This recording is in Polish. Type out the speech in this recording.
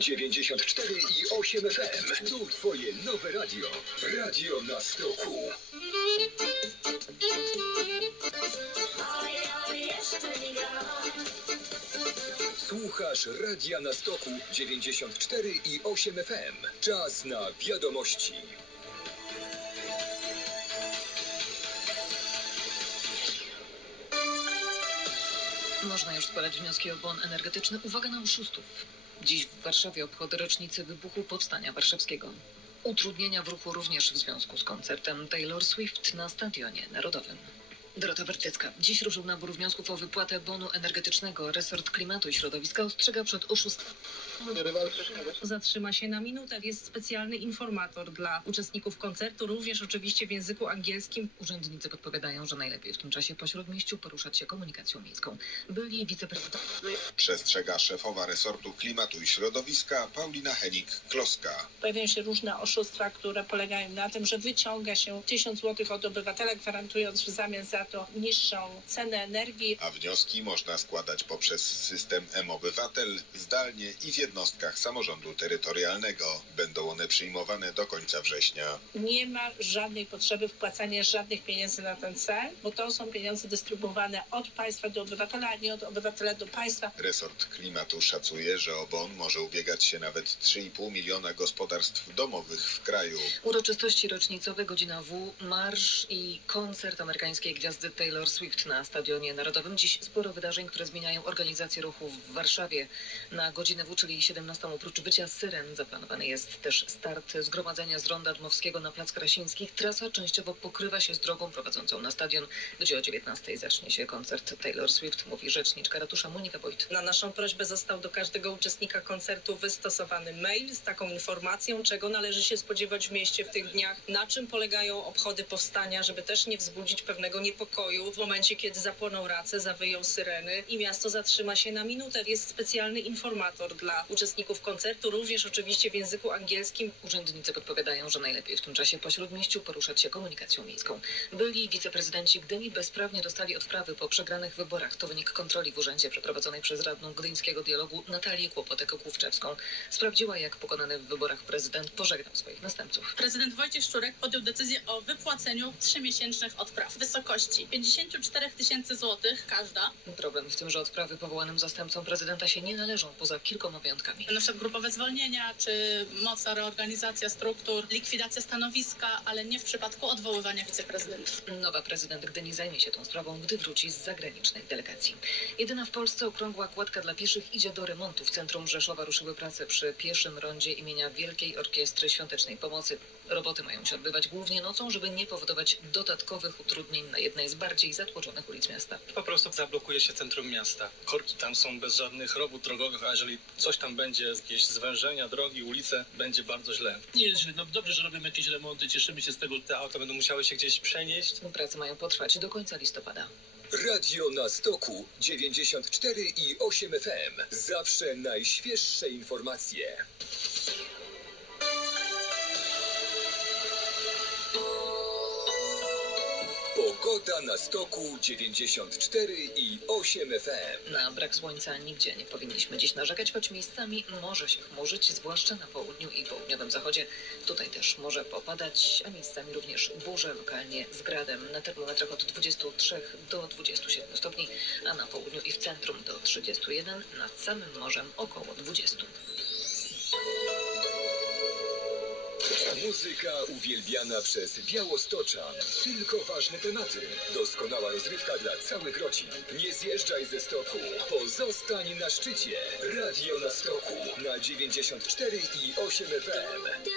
94 i 8 FM. Tu twoje nowe radio. Radio na stoku. Słuchasz Radia na Stoku 94 i 8 FM. Czas na wiadomości. Można już składać wnioski o bon energetyczny. Uwaga na oszustów. Dziś w Warszawie obchody rocznicy wybuchu Powstania Warszawskiego. Utrudnienia w ruchu również w związku z koncertem Taylor Swift na Stadionie Narodowym. Dorota Wertycka. Dziś ruszył nabór wniosków o wypłatę bonu energetycznego. Resort Klimatu i Środowiska ostrzega przed oszustwem. zatrzyma się na minutę. Jest specjalny informator dla uczestników koncertu, również oczywiście w języku angielskim. Urzędnicy podpowiadają, że najlepiej w tym czasie po śródmieściu poruszać się komunikacją miejską. Byli wiceprezydent Przestrzega szefowa resortu klimatu i środowiska Paulina Henik-Kloska. Pojawiają się różne oszustwa, które polegają na tym, że wyciąga się 1000 zł od obywatela, gwarantując w zamian za to niższą cenę energii. A wnioski można składać poprzez system M-Obywatel zdalnie i w jednostkach samorządu terytorialnego. Będą one przyjmowane do końca września. Nie ma żadnej potrzeby wpłacania żadnych pieniędzy na ten cel, bo to są pieniądze dystrybuowane od państwa do obywatela, a nie od obywatela do państwa. Resort klimatu szacuje, że o bon może ubiegać się nawet 3,5 miliona gospodarstw domowych w kraju. Uroczystości rocznicowe, godzina W, marsz i koncert amerykańskiej gwiazdy Taylor Swift na Stadionie Narodowym. Dziś sporo wydarzeń, które zmieniają organizację ruchu w Warszawie. Na godzinę W, czyli 17, oprócz wycia syren, zaplanowany jest też start zgromadzenia z Ronda Dmowskiego na Plac Krasińskich. Trasa częściowo pokrywa się z drogą prowadzącą na stadion, gdzie o 19 zacznie się koncert Taylor Swift, mówi rzeczniczka ratusza Monika Wojt. Na naszą prośbę został do każdego uczestnika koncertu wystosowany mail z taką informacją, czego należy się spodziewać w mieście w tych dniach, na czym polegają obchody powstania, żeby też nie wzbudzić pewnego niepokoju w momencie, kiedy zapłoną race, zawyją syreny i miasto zatrzyma się na minutę. Jest specjalny informator dla uczestników koncertu, również oczywiście w języku angielskim. Urzędnicy podpowiadają, że najlepiej w tym czasie po śródmieściu poruszać się komunikacją miejską. Byli wiceprezydenci Gdyni bezprawnie dostali odprawy po przegranych wyborach. To wynik kontroli w urzędzie przeprowadzonej przez radną Gdyńskiego Dialogu Natalię Kłopotek-Główczewską. Sprawdziła, jak pokonany w wyborach prezydent pożegnał swoich następców. Prezydent Wojciech Szczurek podjął decyzję o wypłaceniu trzymiesięcznych odpraw w wysokości 54 tysięcy złotych każda. Problem w tym, że odprawy powołanym zastępcom prezydenta się nie należą, poza kilkoma wyjątkami. Na przykład grupowe zwolnienia, czy mocna reorganizacja struktur, likwidacja stanowiska, ale nie w przypadku odwoływania wiceprezydentów. Nowa prezydent Gdyni zajmie się tą sprawą, gdy wróci z zagranicznej delegacji. Jedyna w Polsce okrągła kładka dla pieszych idzie do remontu. W centrum Rzeszowa ruszyły prace przy pieszym rondzie imienia Wielkiej Orkiestry Świątecznej Pomocy. Roboty mają się odbywać głównie nocą, żeby nie powodować dodatkowych utrudnień na jednej z bardziej zatłoczonych ulic miasta. po prostu zablokuje się centrum miasta. Korki tam są bez żadnych robót drogowych, a jeżeli coś tam będzie, jakieś zwężenia drogi, ulice, będzie bardzo źle. Nie jest źle. No dobrze, że robimy jakieś remonty, cieszymy się z tego. Te auta będą musiały się gdzieś przenieść. Prace mają potrwać do końca listopada. Radio na stoku 94 i 8 FM. Zawsze najświeższe informacje. Pogoda na stoku 94 i 8 FM. Na brak słońca nigdzie nie powinniśmy dziś narzekać, choć miejscami może się chmurzyć, zwłaszcza na południu i południowym zachodzie. Tutaj też może popadać, a miejscami również burze lokalnie z gradem. Na termometrach od 23 do 27 stopni, a na południu i w centrum do 31, nad samym morzem około 20. Muzyka uwielbiana przez Białostoczan. Tylko ważne tematy. Doskonała rozrywka dla całych rodzin. Nie zjeżdżaj ze stoku. Pozostań na szczycie. Radio na stoku na 94 i 8 FM.